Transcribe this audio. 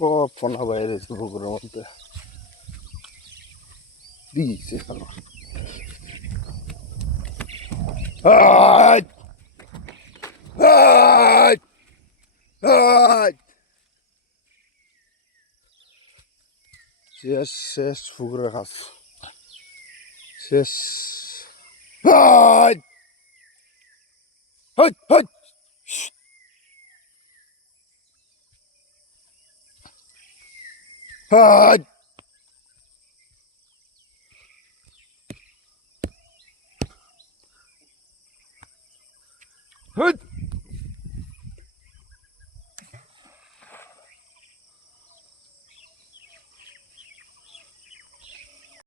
সব ফোনা বাইরে পুকুরের মধ্যে দিয়েছে খেলা শেষ শেষ পুকুরের কাজ শেষ Hut!